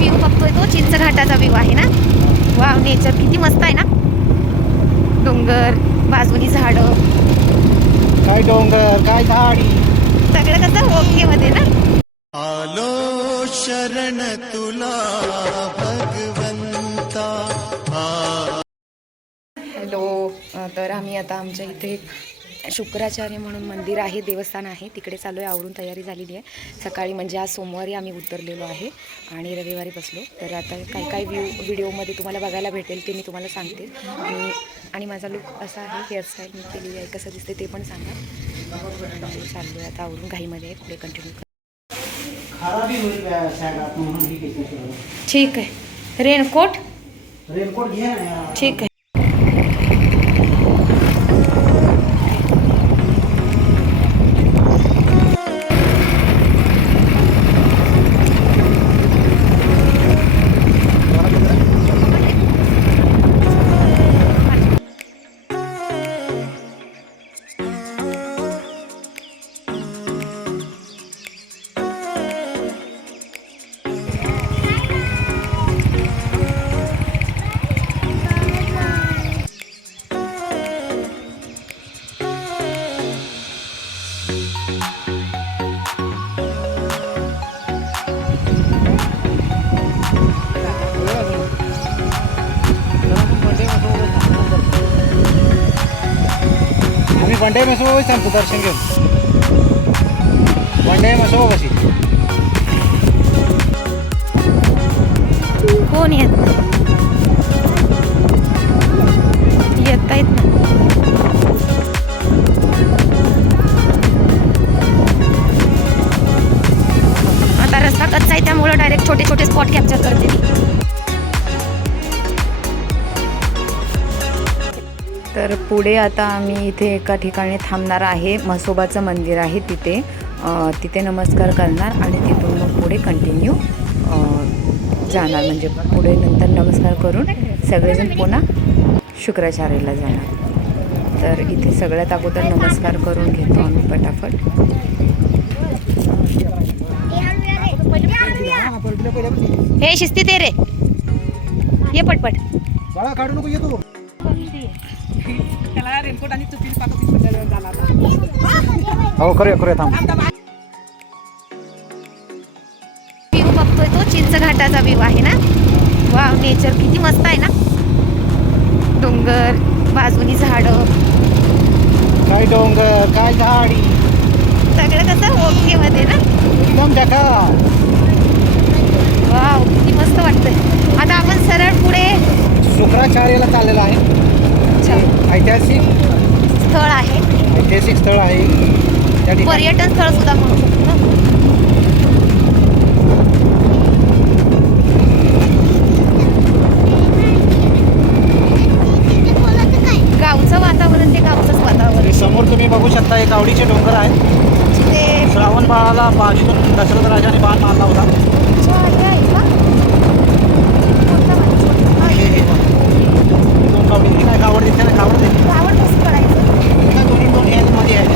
View बघतोय तो चिंच घाटाचा व्ह्यू आहे ना. वाव, नेचर किती मस्त आहे ना. डोंगर, बाजूनी झाडं, काय डोंगर काय झाडी, सगळं कसं ओके मध्ये ना. आलो शरण तुला भगवंता. हॅलो. तर आम्ही आता आमच्या इथे शुक्राचार्य म्हणून मंदिर आहे, देवस्थान आहे, तिकडे चालू आहे. आवरून तयारी झालेली आहे. सकाळी म्हणजे आज सोमवारी आम्ही उतरलेलो आहे आणि रविवारी बसलो. तर आता काही व्हिडिओमध्ये तुम्हाला बघायला भेटेल ते मी तुम्हाला सांगते. आणि माझा लुक असा आहे, हेअरस्टाईल मी केलेली आहे, कसं दिसते ते पण सांगा. चाललो आहे आता आवरून घाईमध्ये, पुढे कंटिन्यू कर. ठीक आहे. रेनकोट घे ना. ठीक आहे. वनडे में सो सांगतो दर्शन घेऊन. वनडे में सो कशी कोण येत येत ना. आता रस्ता कच्चा आहे त्यामुळे डायरेक्ट छोटे छोटे स्पॉट कॅप्चर करते मी. तर पुढे आता आम्ही इथे एका ठिकाणी थांबणार आहे. म्हसोबाचं मंदिर आहे तिथे नमस्कार करणार आणि तिथून मग पुढे कंटिन्यू जाणार. म्हणजे पुढे नंतर नमस्कार करून सगळेजण पुन्हा शुक्राचार्याला जाणार. तर इथे सगळ्यात अगोदर नमस्कार करून घेतो आम्ही पटापट. हे शिस्ती ते रे, ये पटपट. बाळा काढू नको, येतो. हो करूया थांब. व्ह्यू बघतोय तो चिंच घाटाचा व्ह्यू आहे ना. वाव, नेचर किती मस्त आहे ना. डोंगर, बाजूनी झाडं, काय डोंगर काय झाडी, सगळं कसं ओके मध्ये ना. एकदम झकास. वाव, किती मस्त वाटतंय. आता आपण सरळ पुढे शुक्राचार्याला चाललेला आहे. ऐतिहासिक स्थळ आहे, ऐतिहासिक स्थळ आहे त्या ठिकाणी. पर्यटन स्थळ सुद्धा म्हणू शकतो ना. गावचं वातावरण ते गावचंच वातावरण. समोर तुम्ही बघू शकता एक आवडीचे डोंगर आहेत. ते श्रावण बाळाला बाजून दशरथ राजाने बाण मारला होता. दोन कावडी काय कावड दिसते ना, कावड दिसते दोन्ही ह्यामध्ये आहे.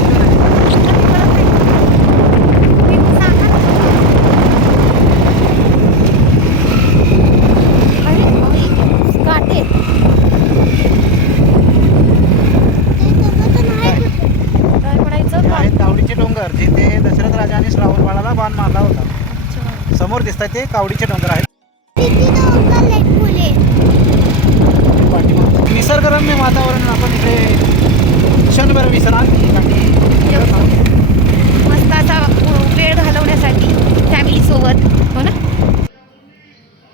कावडीचे डोंगर जिथे दशरथ राजाने श्रावण बाळाला बाण मारला होता. समोर दिसतात ते कावडीचे डोंगर आहेत. निसर्गरम्य वातावरण आपण इथे क्षणभर विश्रांती मस्त असा वेळ घालवण्यासाठी फॅमिली सोबत, हो ना.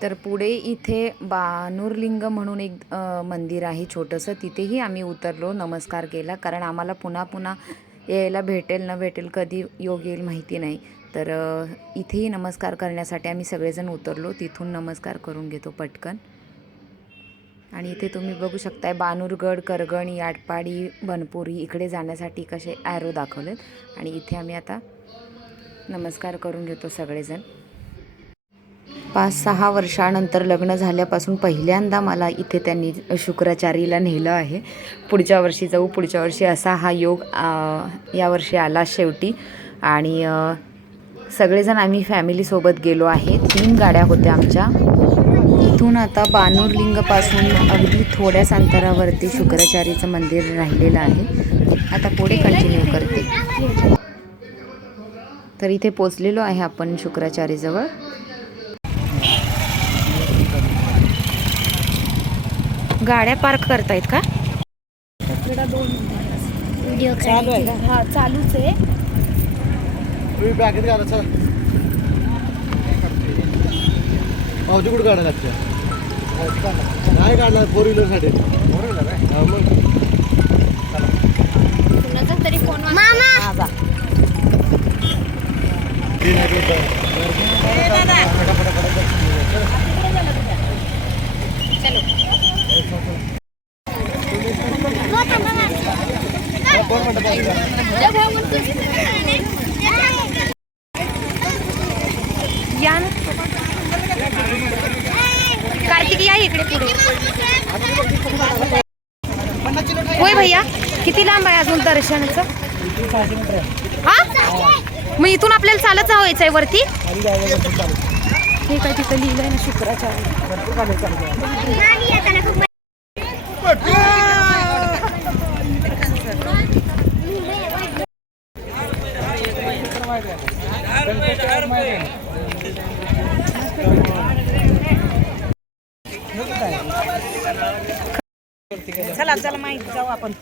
तर पुढे इथे बानुरलिंग म्हणून एक मंदिर आहे छोटंसं. तिथेही आम्ही उतरलो, नमस्कार केला. कारण आम्हाला पुन्हा यायला भेटेल न भेटेल, कधी योग येईल माहिती नाही. तर इथेही नमस्कार करण्यासाठी आम्ही सगळेजण उतरलो. तिथून नमस्कार करून घेतो पटकन. आणि इथे तुम्ही बघू शकताय बानूरगड, करगणी, आटपाडी, बनपुरी इकडे जाण्यासाठी कसे ॲरो दाखवलेत. आणि इथे आम्ही आता नमस्कार करून घेतो सगळेजण. 5-6 वर्षानंतर लग्न झाल्यापासून पहिल्यांदा मला इथे त्यांनी शुक्राचारीला नेलं आहे. पुढच्या वर्षी जाऊ, पुढच्या वर्षी, असा हा योग यावर्षी आला शेवटी. आणि सगळेजण आम्ही फॅमिलीसोबत गेलो आहे. 3 गाड्या होत्या आमच्या. इथून आता बानूरलिंगपासून अगदी थोड्याच अंतरावरती शुक्राचारीचं मंदिर राहिलेलं आहे. आता पुढे कंटिन्यू करते. तर इथे पोचलेलो आहे आपण शुक्राचारीजवळ. गाड्या पार्क करतायत का? व्हिडिओ चालू आहे का? हा चालूच आहे. तुम्ही बॅगेत घाला चला. पावती कुठं काढा लागते? नाही काढला 4 व्हीलरसाठी. 4 व्हीलर आहे? हा मग. कुणाचा तरी फोन मामा जा. या ना कार्तिक, या इकडे पुढे. होय भैया, किती लांब आहे अजून दर्शनाचं? हा, मग इथून आपल्याला चालत जायचंय वरती. ठीक आहे, तिथं लिहिलंय ना शुक्राचार्य. चला चला माहिती जाऊ आपण.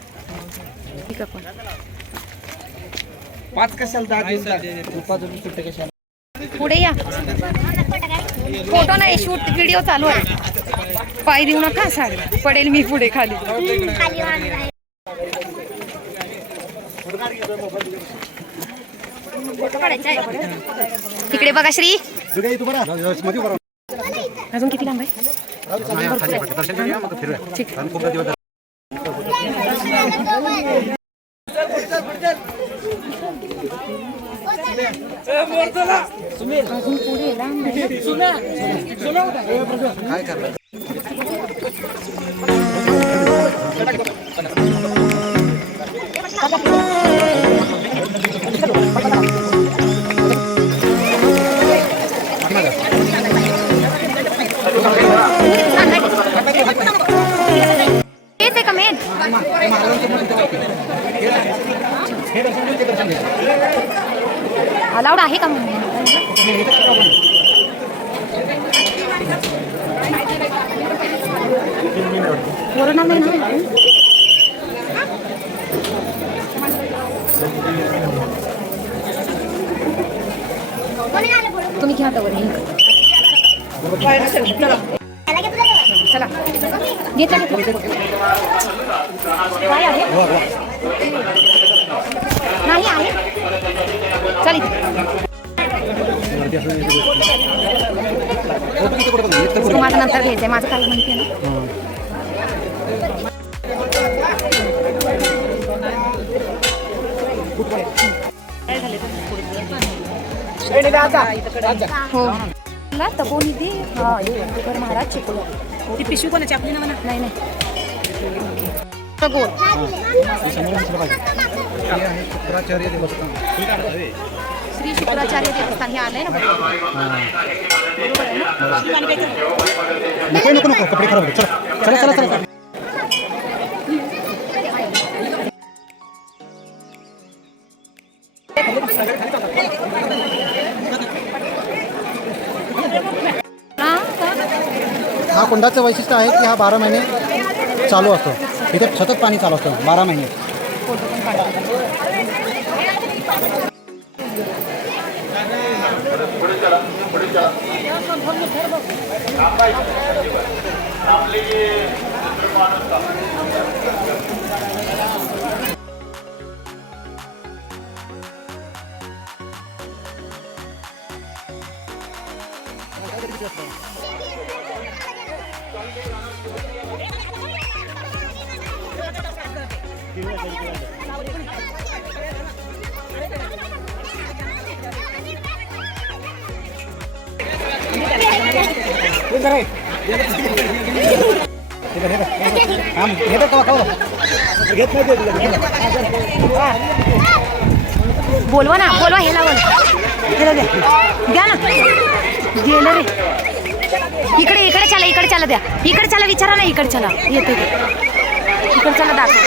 ठीक आहे. 5 कशाला 10 सुट्टे कशाला? पुढे या. फोटो नाही, शूट व्हिडिओ चालू आहे. पाय देऊ नका, साडी पडेल मी पुढे खाली. तिकडे बघा श्री. अजून किती लांब आहे? ठीक. अजून पुढे लांब आहे. काय करणार? तेच आहे का मेन? अलाउड आहे का? कोरोना नाही ना? तुम्ही घ्या तर चला. घेतला काय आहे? नाही आहे. चल माझं नंतर घ्यायचंय. माझं काही माहिती आहे ना. हो तपोनी ती महाराज शिकलो. ती पिशवी कोणाची आपली ना म्हणा. नाही नाही गोल. शुक्राचार्य देवस्थान. श्री शुक्राचार्य देवस्थान हे आलंय ना. नको नको नको, कपडे खराब होते. चला चला चला चला. हा कुंडाचं वैशिष्ट्य आहे की हा 12 महिने चालू असतो. इथे सतत पाणी चालू असतं 12 महिने. बोलवा ना, बोलवा ह्याला द्या ना, गेलं रे. इकडे चला, इकडे चला, द्या इकडे चला, विचारा ना, इकडे चला, येते इकडे चला, दाखव.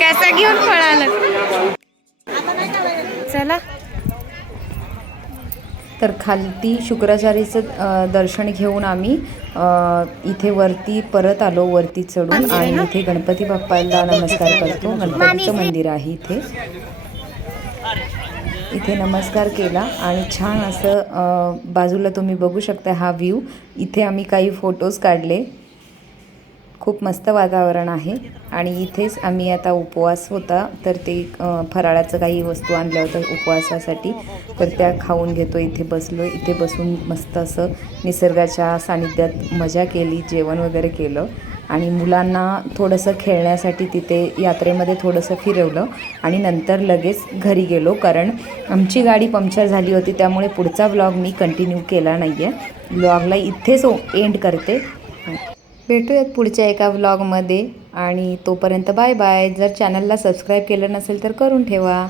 कसा घेऊन पळाला. चला. तर खालती शुक्राचार्याचं दर्शन घेऊन आम्ही इथे वरती परत आलो, वरती चढून, आणि इथे गणपती बाप्पाला नमस्कार करतो. गणपतीचं मंदिर आहे इथे. इथे नमस्कार केला आणि छान असं बाजूला तुम्ही बघू शकता हा व्ह्यू. इथे आम्ही काही फोटोज काढले. खूप मस्त वातावरण आहे. आणि इथेच आम्ही आता उपवास होता, तर ते फराळाचं काही वस्तू आणल्या होत्या उपवासासाठी, तर त्या खाऊन घेतो. इथे बसलो. इथे बसून मस्त असं निसर्गाच्या सानिध्यात मजा केली, जेवण वगैरे केलं. आणि मुलांना थोडंसं खेळण्यासाठी तिथे यात्रेमध्ये थोडंसं फिरवलं आणि नंतर लगेच घरी गेलो, कारण आमची गाडी पंक्चर झाली होती. त्यामुळे पुढचा व्लॉग मी कंटिन्यू केला नाही आहे. व्लॉगला इथेच एंड करते. भेटूयात पुढच्या एका व्लॉगमध्ये, आणि तोपर्यंत बाय बाय. जर चॅनलला सबस्क्राईब केलं नसेल तर करून ठेवा.